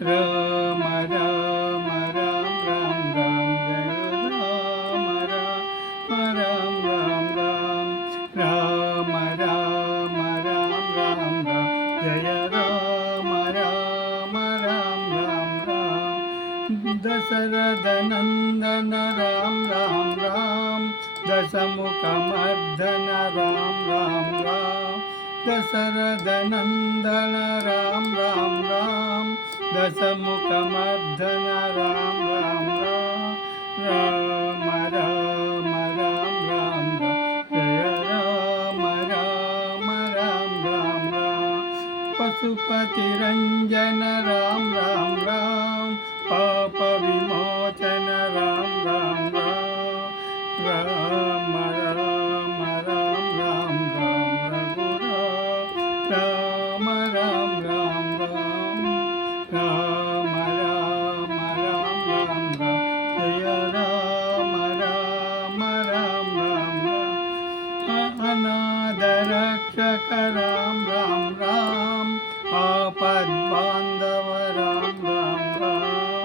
రామ రామ రామ రామ రామ జయ రామ రామ రామ రామ రామ రామ రామ రామ రామ జయ రామ రామ రామ రామ రామ దశరథ నందన రామ రామ రామ దశముఖమర్దన రామ రామ రామ దశరథ నందన రామ రామ రామ దశముఖమర్దన రామ రామ రామ రామ రామ రామ జయ రామ రామ రామ రామ పశుపతి రంజన రామ రామ రామ పాప విమోచన రామ రామ రామ రామ రామ రామ రామ రామ రామ రామ రామ రామ రామ రామ రామ జయ రామ రామ రామ రామ అనాథ రక్షక రామ రామ రామ ఆపద్ బాంధవ రామ రామ రామ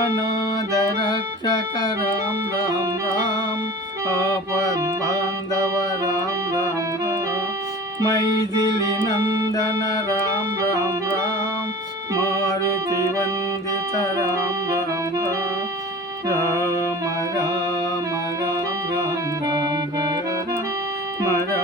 అనాథ రక్షక రామ రామ రామ ఆపద్ బాంధవ రామ రామ రామ మైథిలి నందన రామ రామ రామ మారుతి వందిత రామ రామ రామ రామ రామ రామ రామ రామ రామ